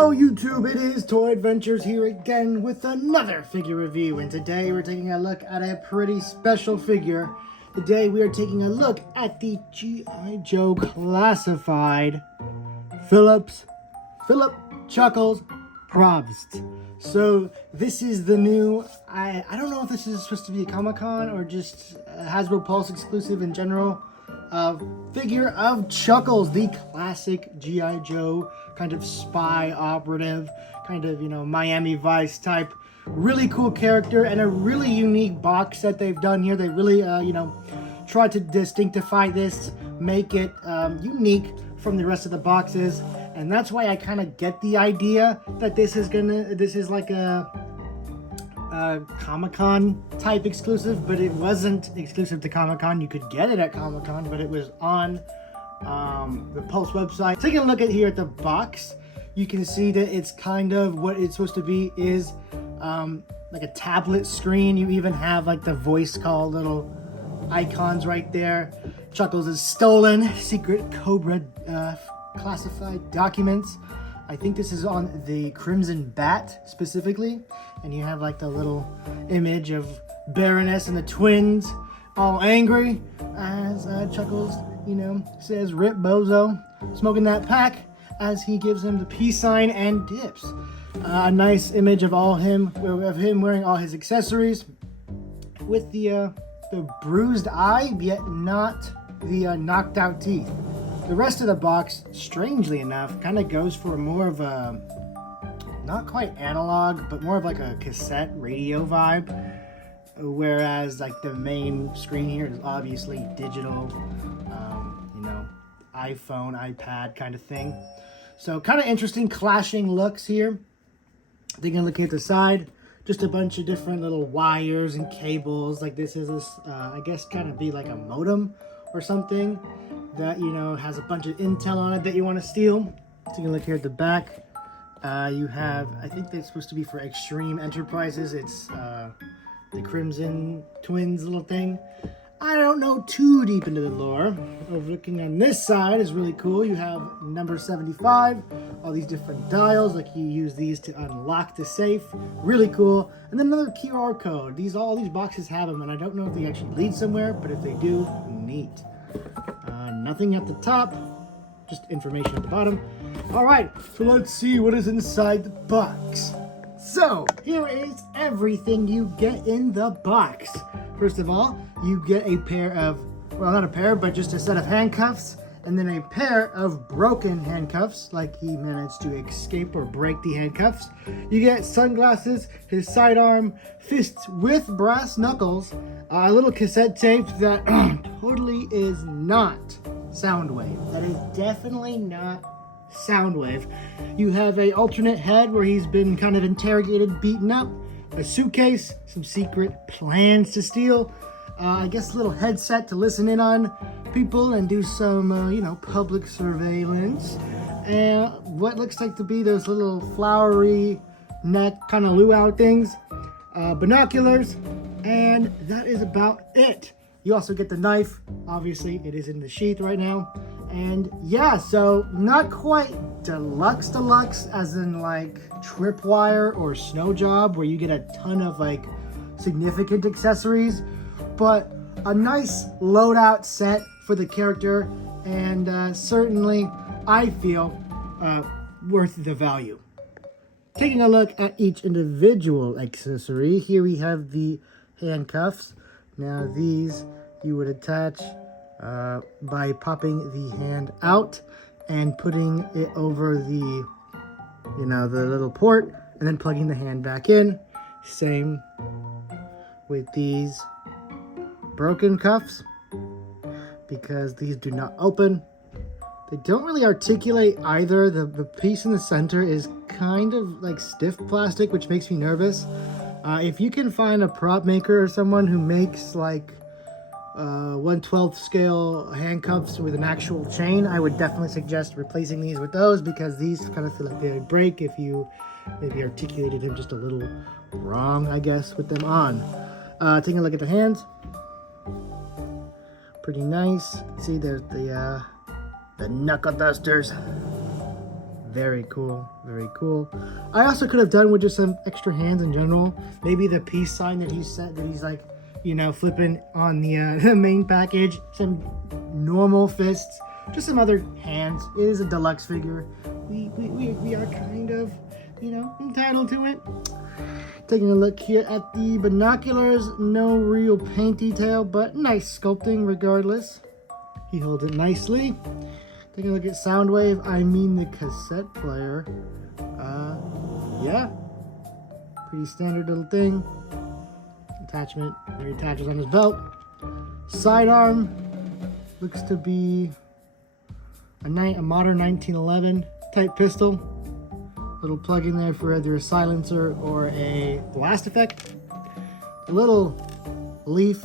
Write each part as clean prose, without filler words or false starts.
Hello YouTube, it is Toy Adventures here again with another figure review, and today we're taking a look at a pretty special figure. Today we are taking a look at the G.I. Joe Classified Philip Chuckles Provost. So this is the new, I don't know if this is supposed to be a Comic-Con or just a Hasbro Pulse exclusive in general, figure of Chuckles, the classic G.I. Joe kind of spy operative, kind of, Miami Vice type. Really cool character and a really unique box set they've done here. They really, try to distinctify this, make it unique from the rest of the boxes. And that's why I kind of get the idea that this is like a Comic-Con type exclusive, but it wasn't exclusive to Comic-Con. You could get it at Comic-Con, but it was on the Pulse website. Taking a look at here at the box, you can see that it's kind of what it's supposed to be is like a tablet screen. You even have like the voice call little icons right there. Chuckles is stolen secret Cobra classified documents. I think this is on the Crimson Bat specifically, and you have like the little image of Baroness and the twins all angry as Chuckles, says rip bozo, smoking that pack as he gives him the peace sign and dips. A nice image of him wearing all his accessories with the bruised eye, yet not the knocked out teeth. The rest of the box, strangely enough, kind of goes for more of a, not quite analog, but more of like a cassette radio vibe. Whereas like the main screen here is obviously digital, iPhone, iPad kind of thing. So kind of interesting clashing looks here. Taking a look at the side, just a bunch of different little wires and cables. Like this is I guess kind of be like a modem or something that, has a bunch of intel on it that you want to steal. Taking a look here at the back, you have, I think that's supposed to be for Extreme Enterprises. It's the Crimson Twins little thing. I don't know too deep into the lore. Looking on this side is really cool. You have number 75, all these different dials, like you use these to unlock the safe. Really cool. And then another QR code. All these boxes have them, and I don't know if they actually lead somewhere, but if they do, neat. Nothing at the top, just information at the bottom. All right, so let's see what is inside the box. So here is everything you get in the box. First of all, you get a pair of, well, not a pair, but just a set of handcuffs, and then a pair of broken handcuffs, like he managed to escape or break the handcuffs. You get sunglasses, his sidearm, fists with brass knuckles, a little cassette tape that totally is not Soundwave. That is definitely not Soundwave. You have a alternate head where he's been kind of interrogated, beaten up, a suitcase, some secret plans to steal, I guess a little headset to listen in on people and do some, public surveillance, and what looks like to be those little flowery neck kind of luau things, binoculars, and that is about it. You also get the knife. Obviously, it is in the sheath right now. And yeah, so not quite deluxe as in like tripwire or snow job where you get a ton of like significant accessories, but a nice loadout set for the character, and certainly I feel worth the value. Taking a look at each individual accessory, here we have the handcuffs. Now these you would attach by popping the hand out and putting it over the, the little port, and then plugging the hand back in. Same with these broken cuffs, because these do not open. They don't really articulate either. The piece in the center is kind of like stiff plastic, which makes me nervous. If you can find a prop maker or someone who makes like 1/12 scale handcuffs with an actual chain, I would definitely suggest replacing these with those, because these kind of feel like they would break if you maybe articulated them just a little wrong, I guess, with them on. Taking a look at the hands, pretty nice. See, there's the knuckle dusters. Very cool, very cool. I also could have done with just some extra hands in general. Maybe the peace sign that he set, that he's like, you know, flipping on the, the main package. Some normal fists, just some other hands. It is a deluxe figure. We are kind of, you know, entitled to it. Taking a look here at the binoculars. No real paint detail, but nice sculpting regardless. He holds it nicely. Taking a look at Soundwave, I mean the cassette player. Yeah, pretty standard little thing. Attachment, where he attaches on his belt. Sidearm, looks to be a modern 1911 type pistol. Little plug in there for either a silencer or a blast effect. A little leaf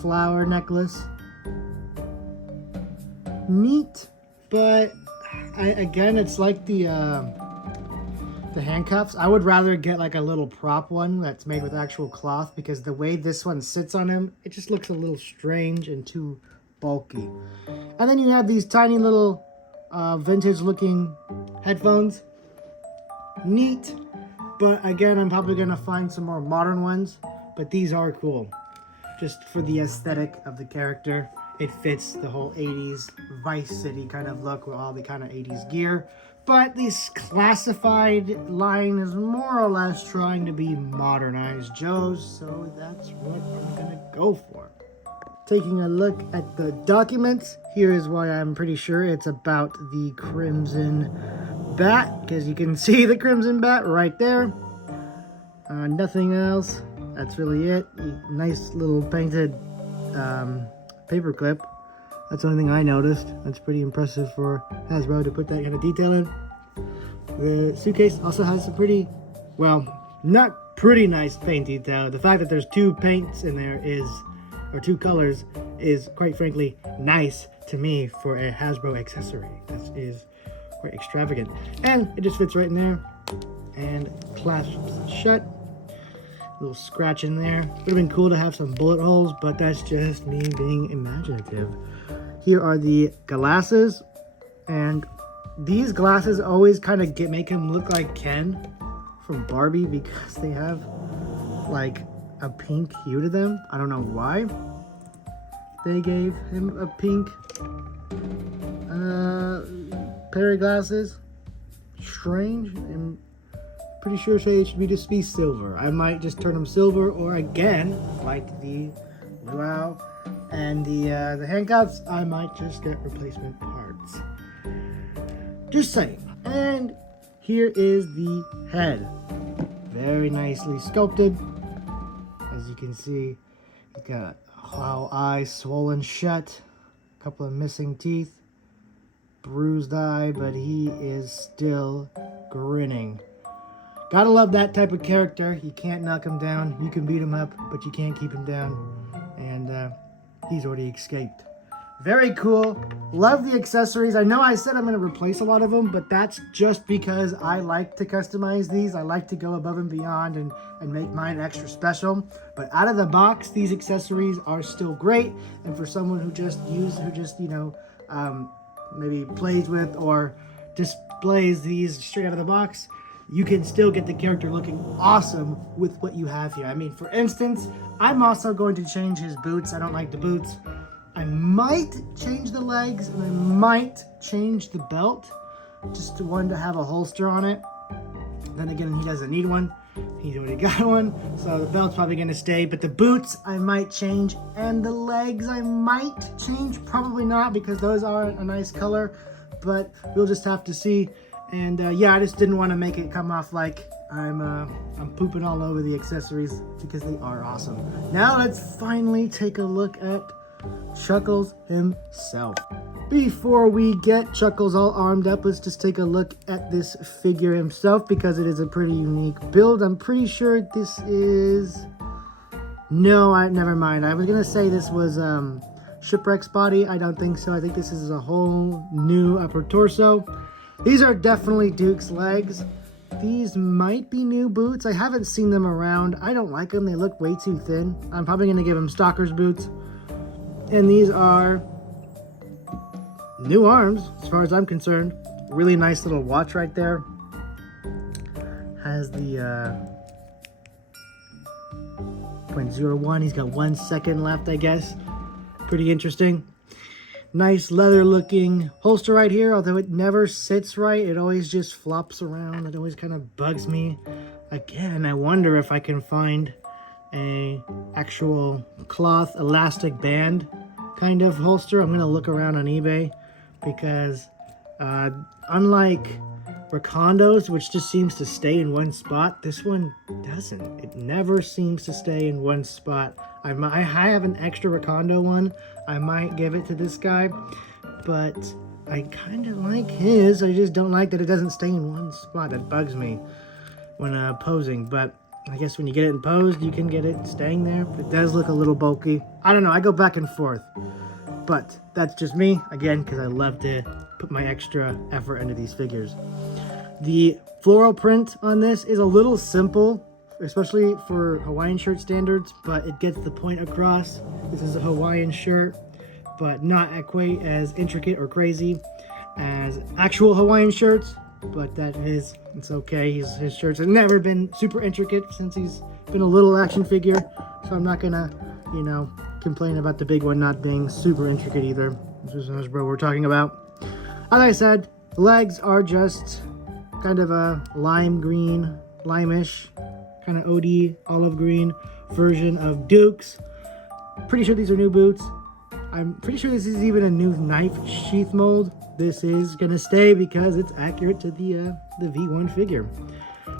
flower necklace. Neat, but again, it's like the handcuffs. I would rather get like a little prop one that's made with actual cloth, because the way this one sits on him, it just looks a little strange and too bulky. And then you have these tiny little vintage looking headphones. Neat, but again, I'm probably gonna find some more modern ones, but these are cool just for the aesthetic of the character. It fits the whole 80s Vice City kind of look with all the kind of 80s gear. But this Classified line is more or less trying to be modernized Joe's, so that's what I'm gonna go for. Taking a look at the documents, here is why I'm pretty sure it's about the Crimson Bat, because you can see the Crimson Bat right there. Nothing else. That's really it. Nice little painted paperclip. That's the only thing I noticed. That's pretty impressive for Hasbro to put that kind of detail in. The suitcase also has some pretty, well, not pretty nice paint detail. The fact that there's two paints in there or two colors, is quite frankly nice to me for a Hasbro accessory. That is quite extravagant. And it just fits right in there and clasps shut. Little scratch in there. Would have been cool to have some bullet holes, but that's just me being imaginative. Here are the glasses, and these glasses always kind of make him look like Ken from Barbie, because they have like a pink hue to them. I don't know why they gave him a pink pair of glasses. Strange. I'm pretty sure it should just be silver. I might just turn them silver, or again, like the luau and the handcuffs, I might just get replacement parts. Just saying. And here is the head. Very nicely sculpted. As you can see, he's got hollow eyes swollen shut, a couple of missing teeth, bruised eye, but he is still grinning. Gotta love that type of character. You can't knock him down. You can beat him up, but you can't keep him down. And he's already escaped. Very cool. Love the accessories. I know I said I'm going to replace a lot of them, but that's just because I like to customize these. I like to go above and beyond and make mine extra special. But out of the box, these accessories are still great. And for someone who just maybe plays with or displays these straight out of the box, you can still get the character looking awesome with what you have here. I mean, for instance, I'm also going to change his boots. I don't like the boots. I might change the legs, and I might change the belt, just to one to have a holster on it. Then again, he doesn't need one. He's already got one, so the belt's probably going to stay. But the boots, I might change, and the legs, I might change. Probably not, because those are a nice color, but we'll just have to see. And yeah, I just didn't want to make it come off like I'm pooping all over the accessories, because they are awesome. Now let's finally take a look at Chuckles himself. Before we get Chuckles all armed up, let's just take a look at this figure himself, because it is a pretty unique build. I'm pretty sure this is... No, never mind. I was going to say this was Shipwreck's body. I don't think so. I think this is a whole new upper torso. These are definitely Duke's legs. These might be new boots. I haven't seen them around. I don't like them. They look way too thin. I'm probably going to give him Stalker's boots. And these are new arms, as far as I'm concerned. really nice little watch right there. Has the 0.01. He's got 1 second left, I guess. Pretty interesting. Nice leather looking holster right here, although it never sits right. It always just flops around. It always kind of bugs me. Again, I wonder if I can find a actual cloth elastic band kind of holster. I'm going to look around on eBay because unlike Rakondo's, which just seems to stay in one spot, this one doesn't. It never seems to stay in one spot. I have an extra Rakondo one. I might give it to this guy, but I kind of like his. I just don't like that it doesn't stay in one spot. That bugs me when posing, but I guess when you get it in pose, you can get it staying there. It does look a little bulky. I don't know. I go back and forth, but that's just me, again, because I love to put my extra effort into these figures. The floral print on this is a little simple, especially for Hawaiian shirt standards, but it gets the point across. This is a Hawaiian shirt, but not quite as intricate or crazy as actual Hawaiian shirts, but it's okay. His shirts have never been super intricate since he's been a little action figure, so I'm not gonna, complain about the big one not being super intricate either. This is Hasbro we're talking about. As I said, the legs are just kind of a lime green, lime-ish, kind of OD olive green version of Duke's. Pretty sure these are new boots. I'm pretty sure this is even a new knife sheath mold. This is gonna stay because it's accurate to the V1 figure.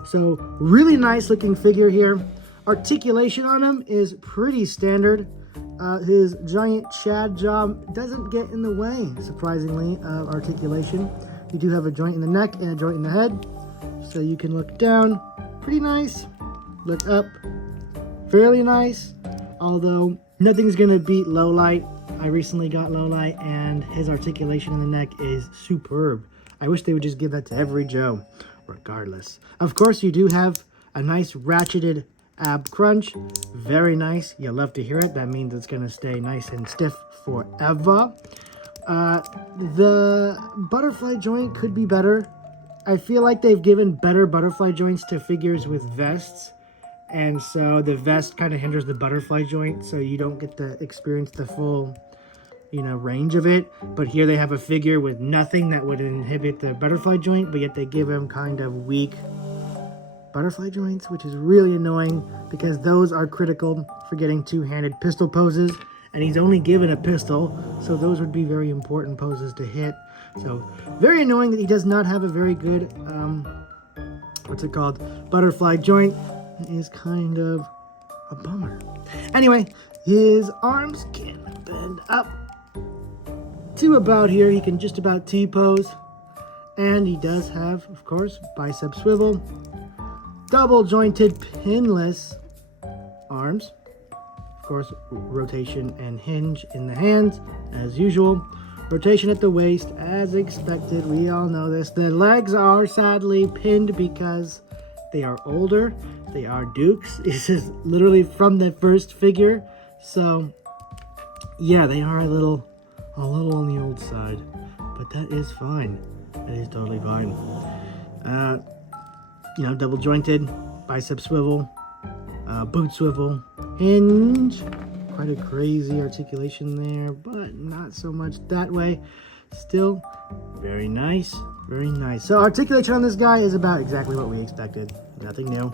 So really nice looking figure here. Articulation on him is pretty standard. His giant Chad jaw doesn't get in the way, surprisingly, of articulation. You do have a joint in the neck and a joint in the head, so you can look down. Pretty nice. Look up. Fairly nice. Although nothing's gonna beat low light. I recently got low light, and his articulation in the neck is superb. I wish they would just give that to every Joe. Regardless, of course, you do have a nice ratcheted ab crunch. Very nice. You love to hear it. That means it's going to stay nice and stiff forever. The butterfly joint could be better. I feel like they've given better butterfly joints to figures with vests, and so the vest kind of hinders the butterfly joint, so you don't get to experience the full range of it. But here they have a figure with nothing that would inhibit the butterfly joint, but yet they give him kind of weak butterfly joints, which is really annoying because those are critical for getting two-handed pistol poses, and he's only given a pistol, so those would be very important poses to hit. So very annoying that he does not have a very good butterfly joint. Is kind of a bummer. Anyway, his arms can bend up to about here. He can just about T-pose, and he does have, of course, bicep swivel, double jointed pinless arms, of course, rotation and hinge in the hands as usual, rotation at the waist as expected. We all know this. The legs are sadly pinned because they are older. They are Dukes. This is literally from the first figure, so yeah, they are a little on the old side, but that is fine. That is totally fine. Double jointed, bicep swivel, boot swivel, hinge. Quite a crazy articulation there, but not so much that way. Still very nice, very nice. So articulation on this guy is about exactly what we expected. Nothing new,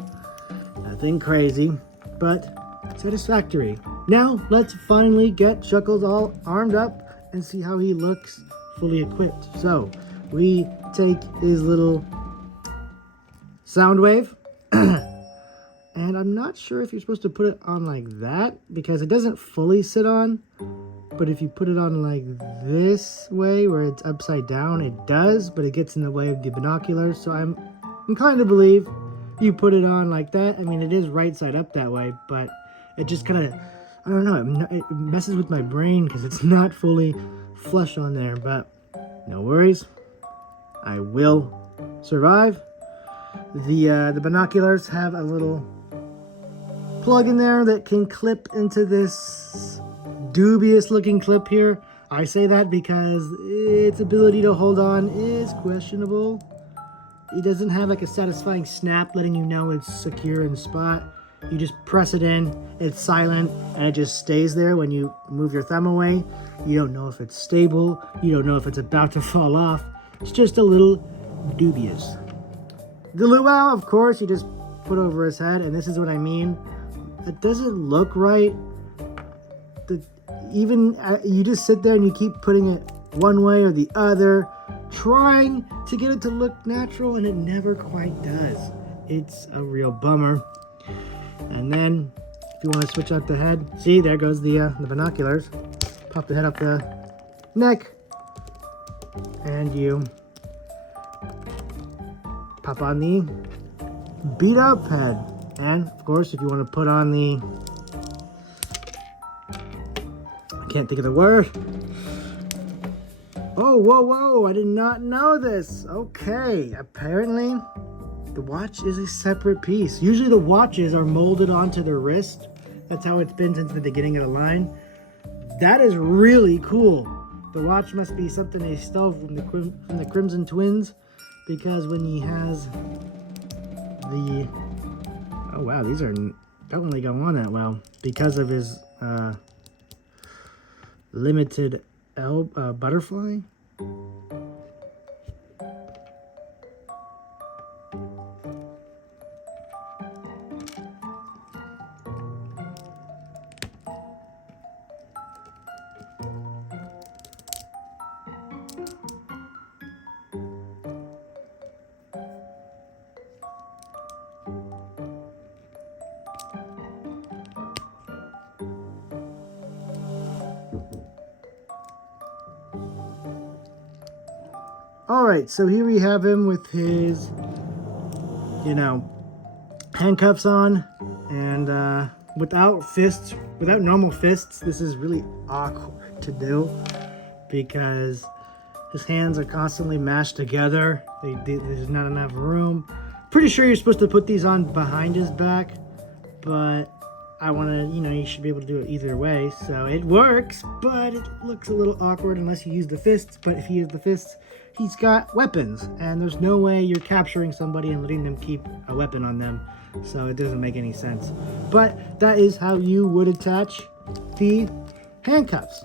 nothing crazy, but satisfactory. Now let's finally get Chuckles all armed up and see how he looks fully equipped. So we take his little sound wave and I'm not sure if you're supposed to put it on like that because it doesn't fully sit on, but if you put it on like this way where it's upside down, it does, but it gets in the way of the binoculars. So I'm inclined to believe you put it on like that. I mean, it is right side up that way, but it just kind of, I don't know, it messes with my brain because it's not fully flush on there, but no worries. I will survive. The binoculars have a little plug in there that can clip into this dubious looking clip here. I say that because its ability to hold on is questionable. It doesn't have like a satisfying snap letting you know it's secure in the spot. You just press it in, it's silent, and it just stays there when you move your thumb away. You don't know if it's stable. You don't know if it's about to fall off. It's just a little dubious. The luau, of course, you just put over his head, and this is what I mean. It doesn't look right. You just sit there and you keep putting it one way or the other, trying to get it to look natural, and it never quite does. It's a real bummer. And then, if you want to switch out the head, see, there goes the binoculars. Pop the head up the neck, and you pop on the beat up head. And of course, if you want to put on the, I can't think of the word. Oh, whoa, I did not know this. Okay, apparently the watch is a separate piece. Usually the watches are molded onto the wrist. That's how it's been since the beginning of the line. That is really cool. The watch must be something they stole from the Crimson Twins, because when he has the, oh wow, these don't really go on that well because of his limited butterfly. Alright, so here we have him with his, handcuffs on, and without normal fists. This is really awkward to do because his hands are constantly mashed together. There's not enough room. Pretty sure you're supposed to put these on behind his back, but I want to, you should be able to do it either way. So it works, but it looks a little awkward unless you use the fists. But if you use the fists, he's got weapons, and there's no way you're capturing somebody and letting them keep a weapon on them. So it doesn't make any sense. But that is how you would attach the handcuffs.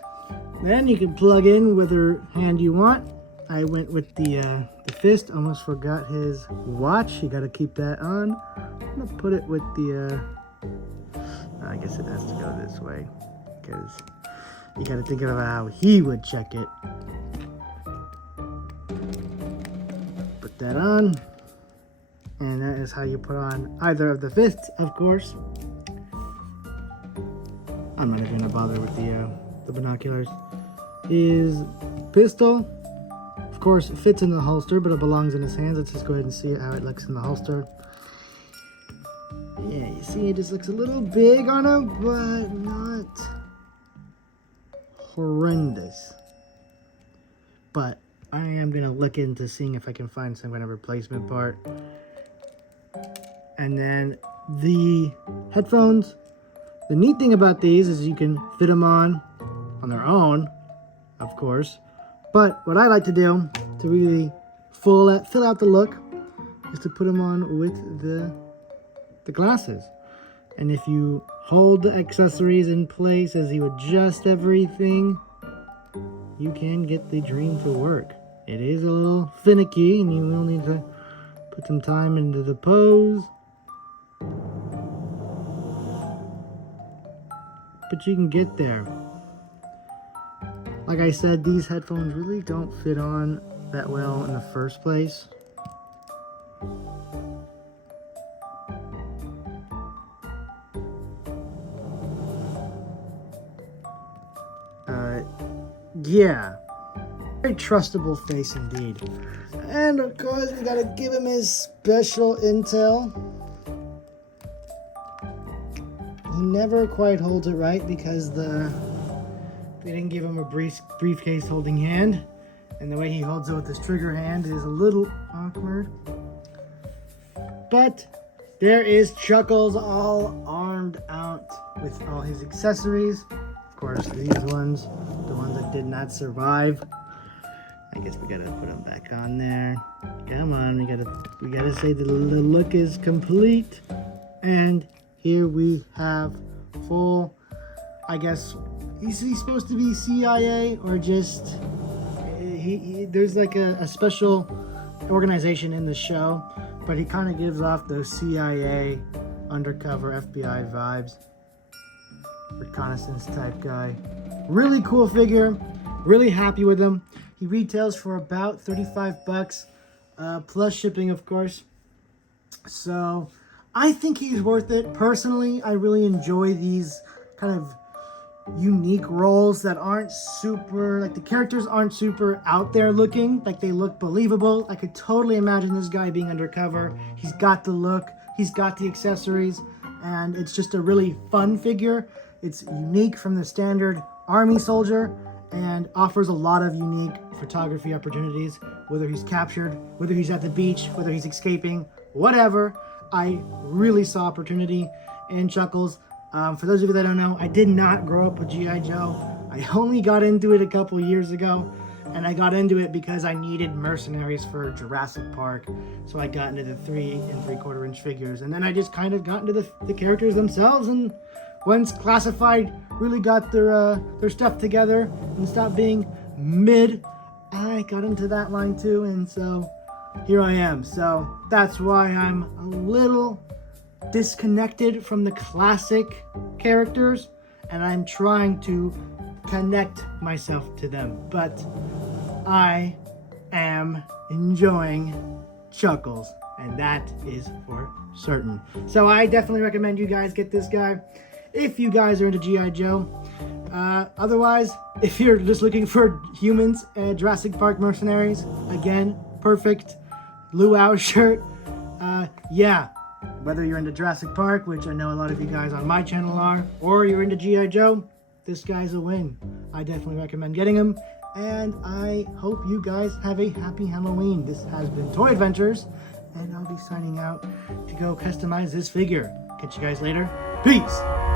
Then you can plug in whatever hand you want. I went with the fist. Almost forgot his watch. You got to keep that on. I'm gonna put it with the. I guess it has to go this way because you got to think of how he would check it. Put that on, and that is how you put on either of the fists, of course. I'm not even gonna bother with the binoculars. His pistol, of course, fits in the holster, but it belongs in his hands. Let's just go ahead and see how it looks in the holster. Yeah, you see it just looks a little big on him, but not horrendous. But I am going to look into seeing if I can find some kind of replacement part. And then the headphones. The neat thing about these is you can fit them on their own, of course. But what I like to do to really fill out the look is to put them on with the glasses. And if you hold the accessories in place as you adjust everything, you can get the dream to work. It is a little finicky, and you will need to put some time into the pose. But you can get there. Like I said, these headphones really don't fit on that well in the first place. Yeah, very trustable face indeed. And of course, we gotta give him his special intel. He never quite holds it right because they didn't give him a briefcase holding hand, and the way he holds it with his trigger hand is a little awkward. But there is Chuckles all armed out with all his accessories. Of course, these ones, the ones that did not survive. I guess we gotta put them back on there. Come on, we gotta say the look is complete. And here we have full, I guess, is he supposed to be CIA or just, there's like a special organization in the show, but he kind of gives off those CIA undercover FBI vibes. Reconnaissance type guy. Really cool figure. Really happy with him. He retails for about 35 bucks, plus shipping, of course. So I think he's worth it. Personally, I really enjoy these kind of unique roles that aren't super, like the characters aren't super out there looking, like they look believable. I could totally imagine this guy being undercover. He's got the look, he's got the accessories, and it's just a really fun figure. It's unique from the standard army soldier and offers a lot of unique photography opportunities, whether he's captured, whether he's at the beach, whether he's escaping, whatever. I really saw opportunity in Chuckles. For those of you that don't know, I did not grow up with G.I. Joe. I only got into it a couple years ago, and I got into it because I needed mercenaries for Jurassic Park. So I got into the 3 3/4 inch figures, and then I just kind of got into the characters themselves. And once Classified really got their stuff together and stopped being mid, I got into that line too, and so here I am. So that's why I'm a little disconnected from the classic characters, and I'm trying to connect myself to them, but I am enjoying Chuckles, and that is for certain. So I definitely recommend you guys get this guy if you guys are into G.I. Joe. Otherwise, if you're just looking for humans and Jurassic Park mercenaries, again, perfect luau shirt. Yeah, whether you're into Jurassic Park, which I know a lot of you guys on my channel are, or you're into G.I. Joe, this guy's a win. I definitely recommend getting him, and I hope you guys have a happy Halloween. This has been Toy Adventures, and I'll be signing out to go customize this figure. Catch you guys later. Peace!